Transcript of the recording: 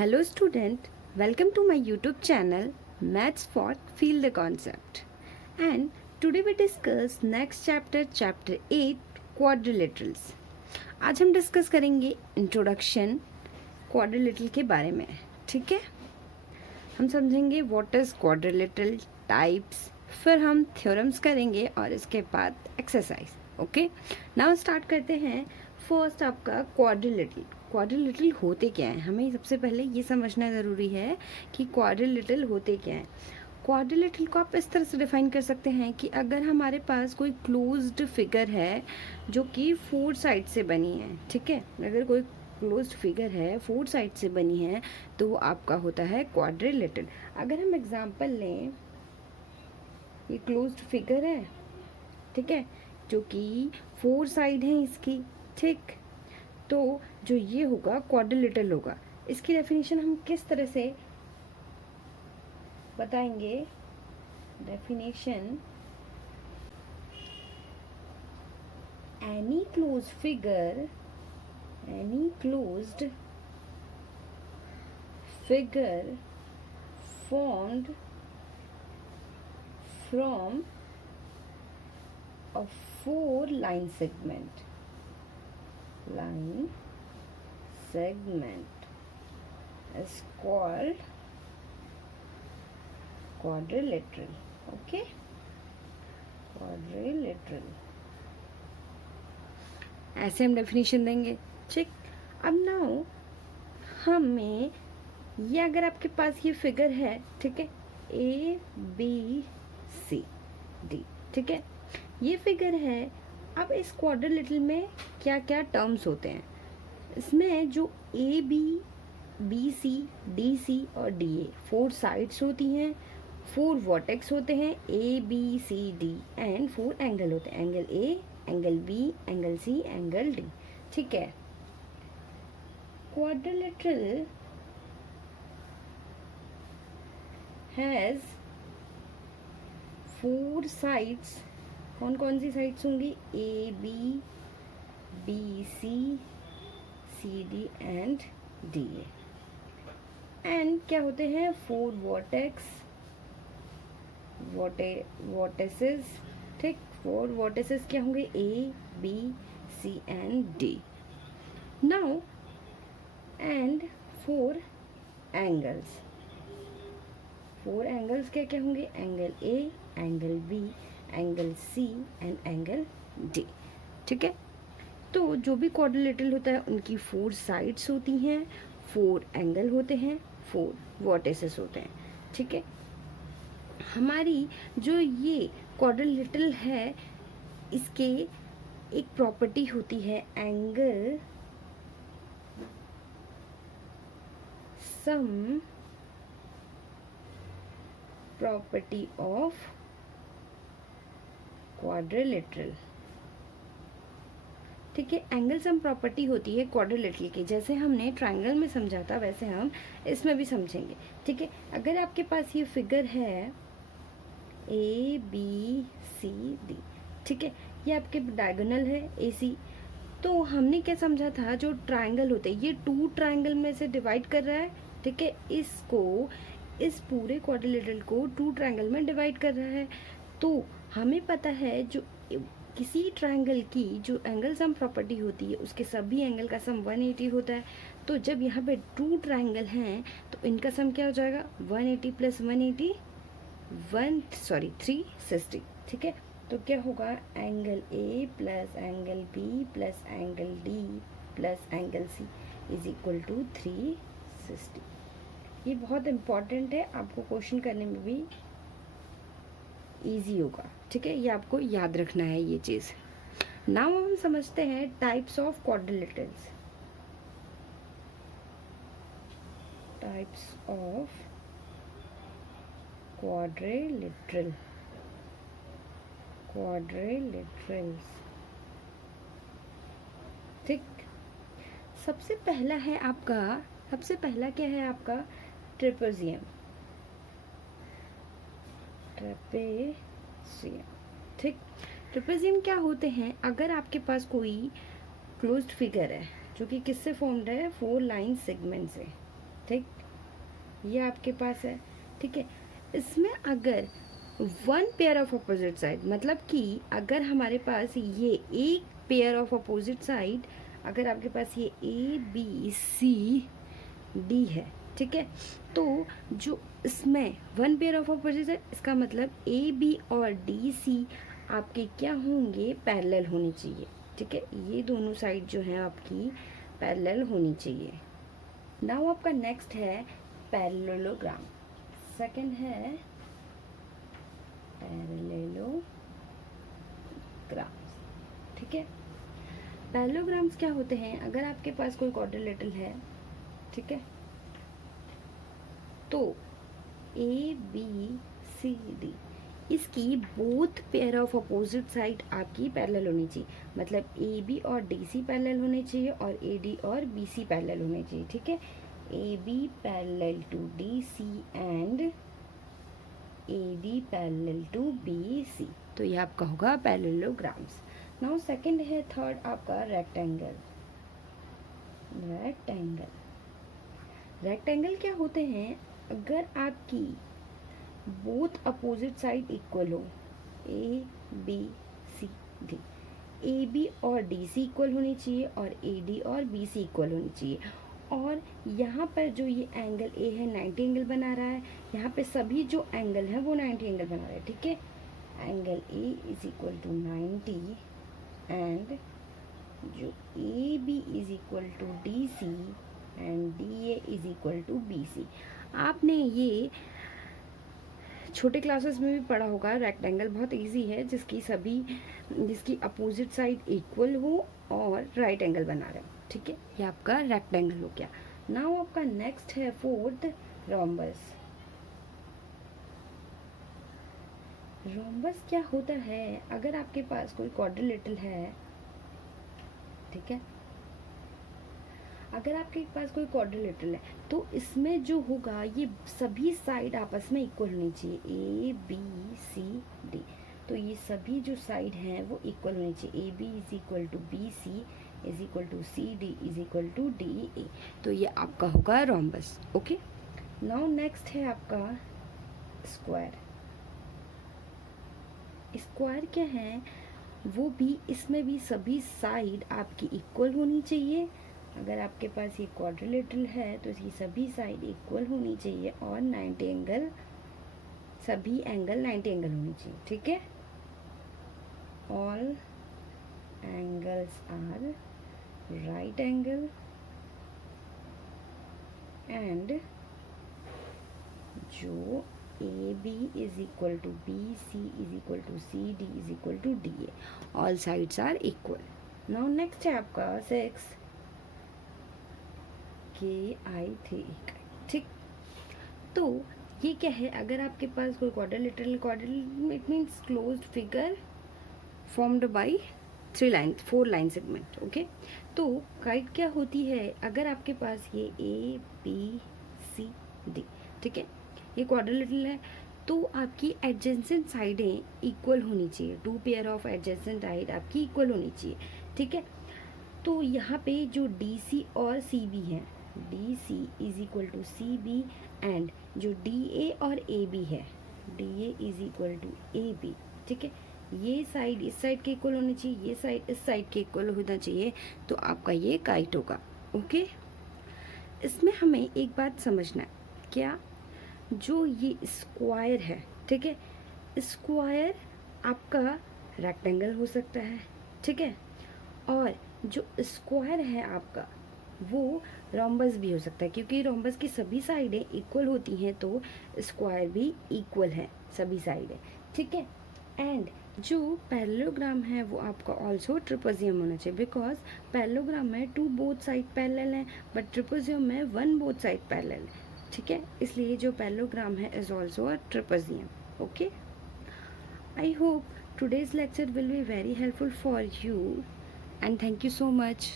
Hello student, welcome to my YouTube channel Maths for Feel the Concept. And today we discuss next chapter 8 quadrilaterals. आज हम discuss करेंगे introduction quadrilateral के बारे में. ठीक है, हम समझेंगे व्हाट इज क्वाड्रिलेटरल टाइप्स, फिर हम थ्योरम्स करेंगे और इसके बाद एक्सरसाइज. ओके, नाउ स्टार्ट करते हैं. फर्स्ट आपका क्वाड्रिलेटरल. क्वाड्रिलेटरल होते क्या हैं, हमें सबसे पहले ये समझना ज़रूरी है कि क्वाड्रिलेटरल होते क्या हैं. क्वाड्रिलेटरल को आप इस तरह से डिफाइन कर सकते हैं कि अगर हमारे पास कोई क्लोज्ड फिगर है जो कि 4 साइड से बनी है. ठीक है, अगर कोई क्लोज्ड फिगर है 4 साइड से बनी है तो वो आपका होता है क्वाड्रिलेटरल. अगर हम एग्जांपल लें, ये क्लोज्ड फिगर है, ठीक है, जो कि 4 साइड है इसकी. ठीक, तो जो ये होगा क्वाड्रिलेटरल होगा. इसकी डेफिनेशन हम किस तरह से बताएंगे? Definition, any closed figure formed from a 4 line segment is called quadrilateral. Okay, quadrilateral, ऐसे हम डेफिनेशन देंगे. ठीक, अब नाउ हमें ये, अगर आपके पास ये फिगर है, ठीक है, A B C D, ठीक है, ये फिगर है. अब इस क्वाड्रिलेटरल में क्या क्या टर्म्स होते हैं? इसमें जो A B B C D C और D A 4 साइड्स होती हैं, 4 वर्टेक्स होते हैं, A B C D and 4 angle होते हैं, angle A, angle B, angle C, angle D. ठीक है, क्वाड्रिलेटरल हैज 4 साइड्स. कौन कौन सी साइड्स होंगी? A B B C C D and D A. And क्या होते हैं? 4 वर्टेसेस. ठीक, 4 वर्टेसेस क्या होंगे? A B C and D. Now and 4 angles. 4 angles क्या क्या होंगे? Angle A, angle B, angle C and angle D. ठीक है, तो जो भी क्वाड्रिलेटरल होता है उनकी 4 साइड्स होती हैं, 4 एंगल होते हैं, 4 वर्टिसेस होते हैं. ठीक है, हमारी जो ये क्वाड्रिलेटरल है इसके एक प्रॉपर्टी होती है, angle sum property of quadrilateral. ठीक है, एंगल सम प्रॉपर्टी होती है क्वाड्रिलेटरल की. जैसे हमने ट्रायंगल में समझा था वैसे हम इसमें भी समझेंगे. ठीक है, अगर आपके पास ये फिगर है A B C D, ठीक है, ये आपके डायगोनल है AC. तो हमने क्या समझा था, जो ट्रायंगल होते हैं ये 2 ट्रायंगल में से डिवाइड कर रहा है. ठीक है, इसको, इस पूरे क्वाड्रिलेटरल को 2 ट्रायंगल में डिवाइड कर रहा है. तो हमें पता है जो किसी ट्रायंगल की जो एंगल सम प्रॉपर्टी होती है उसके सभी एंगल का सम 180 होता है. तो जब यहाँ पे 2 ट्रायंगल हैं तो इनका सम क्या हो जाएगा? 180 प्लस 180 360. ठीक है, तो क्या होगा? Angle A plus angle B plus angle D plus angle C is equal to 360. ये बहुत इम्पॉर्टेंट है, आपको क्वेश्चन करने में भी इजी होगा. ठीक है, ये आपको याद रखना है ये चीज़. नाउ हम समझते हैं types of quadrilaterals. Types of quadrilaterals. ठीक, सबसे पहला क्या है आपका? ट्रेपेजियम. ठीक, ट्रेपेजियम क्या होते हैं? अगर आपके पास कोई क्लोज्ड फिगर है जो कि किससे फॉर्म्ड है? 4 लाइन सेगमेंट से. ठीक, ये आपके पास है। ठीक है, इसमें अगर one pair of opposite side, मतलब कि अगर हमारे पास ये एक पेयर ऑफ अपोजिट साइड, अगर आपके पास ये ए बी सी डी है, ठीक है, तो जो इसमें one pair of opposite side, इसका मतलब ए बी और डी सी आपके क्या होंगे, पैरेलल होनी चाहिए। ठीक है, ये दोनों साइड जो है आपकी पैरेलल होनी चाहिए। नाउ आपका नेक्स्ट है पैरेललोग्राम। सेकंड है पैरेललोग्राम्स। ठीक है, पैरेललोग्राम्स क्या होते हैं, अगर आपके पास कोई क्वाड्रिलेटरल है, ठीक है, तो ए बी सी डी, इसकी both pair of opposite side आपकी पैरेलल होनी चाहिए। मतलब ए बी और डी सी पैरेलल होने चाहिए और ए डी और बी सी पैरेलल होने चाहिए। ठीक है, A B parallel to D C and A D parallel to B C, तो ये आपका होगा पैरेललोग्राम्स। नाउ सेकंड है थर्ड आपका रेक्टेंगल। रेक्टेंगल क्या होते हैं, अगर आपकी बोथ अपोजिट साइड इक्वल हो, A B C D, A B और डी सी इक्वल होनी चाहिए और ए डी और बी सी इक्वल होनी चाहिए। और यहाँ पर जो ये एंगल ए है 90 एंगल बना रहा है, यहाँ पे सभी जो एंगल है वो 90 एंगल बना रहे हैं। ठीक है, angle A is equal to 90 and जो A B is equal to D C and D A is equal to B C. आपने ये छोटे क्लासेस में भी पढ़ा होगा। रेक्टेंगल बहुत इजी है, जिसकी अपोजिट साइड इक्वल हो और राइट एंगल बना रहे हो। ठीक है, ये आपका रेक्टेंगल हो गया। नाउ आपका नेक्स्ट है फोर्थ रोम्बस। रोम्बस क्या होता है, अगर आपके पास कोई क्वाड्रिलेटरल है, ठीक है, अगर आपके पास कोई क्वाड्रिलेटरल है तो इसमें जो होगा ये सभी साइड आपस में इक्वल होनी चाहिए, ए बी सी डी। तो ये सभी जो साइड हैं वो इक्वल होनी चाहिए, A B is equal to B C is equal to C D is equal to D A. तो ये आपका होगा रोम्बस। ओके, नाउ नेक्स्ट है आपका स्क्वायर। स्क्वायर क्या है, वो भी इसमें भी सभी साइड आपकी इक्वल होनी चाहिए। अगर आपके पास ये क्वाड्रिलेटरल है तो इसकी सभी साइड इक्वल होनी चाहिए और 90 एंगल, सभी एंगल 90 एंगल होनी चाहिए। ठीक है, all angles are right angle and जो A B is equal to B C is equal to C D is equal to D A, all sides are equal. Now next है आपका 6 KI3। ठीक, तो ये क्या है, अगर आपके पास कोई quadrilateral it means closed figure formed by 4 line segment. Okay, तो काइट क्या होती है, अगर आपके पास ये ए बी सी डी, ठीक है, ये क्वाड्रिलेटरल है तो आपकी एडजेसेंट साइडें इक्वल होनी चाहिए। 2 पेयर ऑफ एडजेसेंट साइड आपकी इक्वल होनी चाहिए। ठीक है, तो यहाँ पे जो डी सी और सी बी है, D C is equal to C B and जो डी ए और ए बी है, D A is equal to A B. ठीक है, ये साइड इस साइड के इक्वल होनी चाहिए, ये साइड इस साइड के इक्वल होना चाहिए, तो आपका ये काइट होगा। ओके, इसमें हमें एक बात समझना है, क्या, जो ये स्क्वायर है, ठीक है, स्क्वायर आपका रेक्टेंगल हो सकता है। ठीक है, और जो स्क्वायर है आपका वो रोम्बस भी हो सकता है, क्योंकि रोम्बस की सभी साइडें इक्वल होती हैं तो स्क्वायर भी इक्वल है सभी साइडें। ठीक है, एंड जो पैरेललोग्राम है वो आपका ऑल्सो ट्रिपेजियम होना चाहिए, बिकॉज पैरेललोग्राम में 2 बोथ साइड पैरेलल हैं बट ट्रिपेजियम में 1 बोथ साइड पैरेलल है। ठीक है, इसलिए जो पैरेललोग्राम है is also a trapezium. Okay, I hope today's lecture will be very helpful for you and thank you so much.